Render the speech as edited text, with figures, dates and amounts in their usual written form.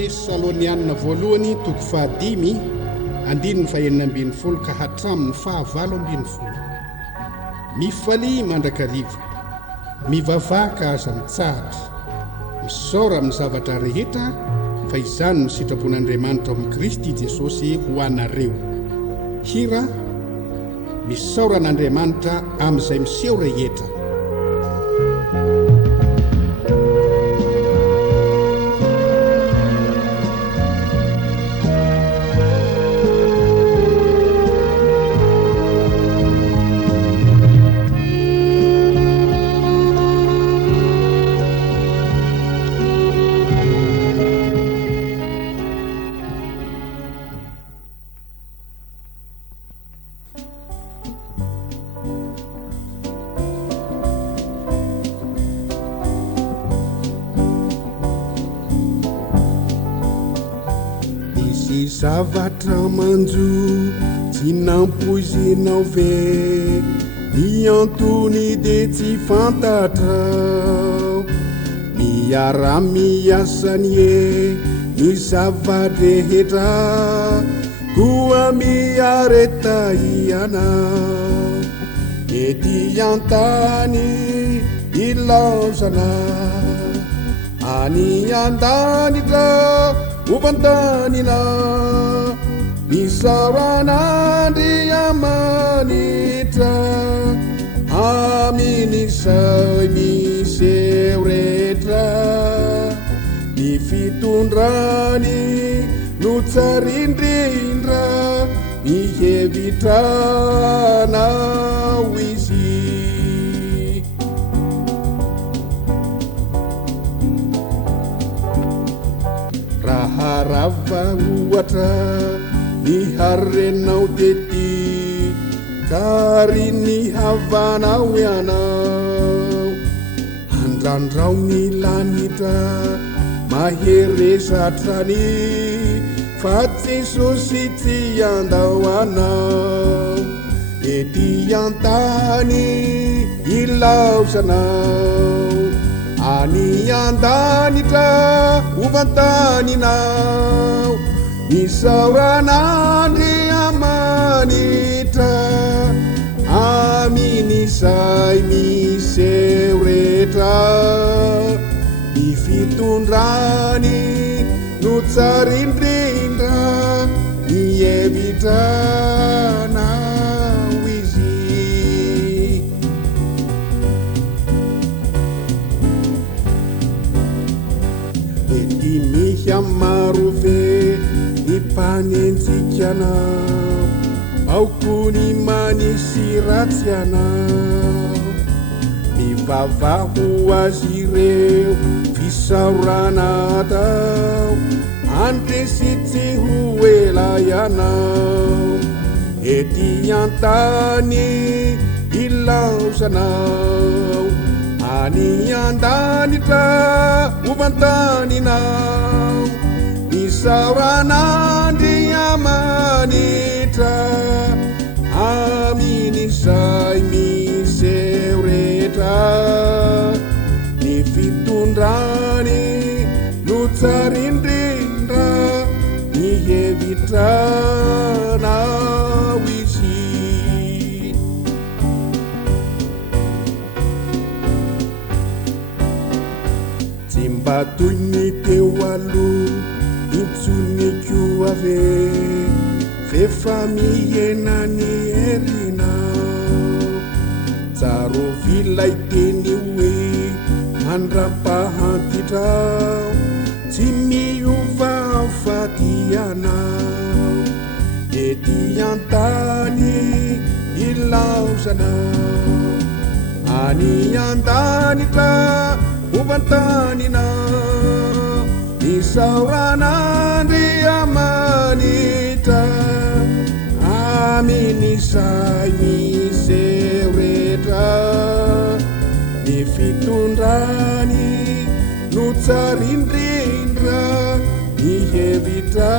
Tesalonianina voalohany toko fahadimy andininy fahenina ambin'ny folo ka hatramin'ny fahavalo ambin'ny folo. Mifaly mandrakariva, mivavaka aza mitsahatra, misaora amin'ny zavatra rehetra fa izany ny sitrapon'Andriamanitra amin'ny Kristy Jesosy ho anareo. Hira misaora an'Andriamanitra amin'izay miseho rehetra. Zavatra manjo tsy nampoizinao ve, ny antony de tsy fantatrao. Miara-miasany e ny zava-drehetra, koa miareta ianao. Ety antany ilaozana, any andanitra ubantanina, misaran'Andriamanitra, amin'izay miseho rehetra. Ny fitondrany no tsara indrindra, mihevitranao izy. Raharava ohatra niharenao tety, kary ny havanao ianao. Andrandrao milanitra maheresatrany, fa Jesosy tsy andao anao. Ety antany ilaozanao, any andanitra ubantaninao. Misaoran'Andriamanitra, amin'izay miseho rehetra. Ny fitondrany no tsara indrindra, mihevitranao izy. Ety mihamaro ve ny mpanenjikanao, ao koa ny manisy ratsy anao. Mivavaho azy ireo fisaorana tao, andresy tsy ho ela ianao. Ety antany ilaozanao, any andanitra ubantaninao. Misaoran'Andriamanitra, amin'izay miseho rehetra. Ny fitondrany no tsara indrindra, mihevitranao izy. Tsy mba toy ny teo aloha intsoniko ave, fefa mihena ny herinao. Tsaro vilay teny hoe mandrapahantitrao, tsy miova faty anao. Ety antany ilaozanao, any andanitra ubantaninao. Misaoran'Andriamanitra, amin'izay miseho rehetra. Ny fitondrany no tsara indrindra, mihevitra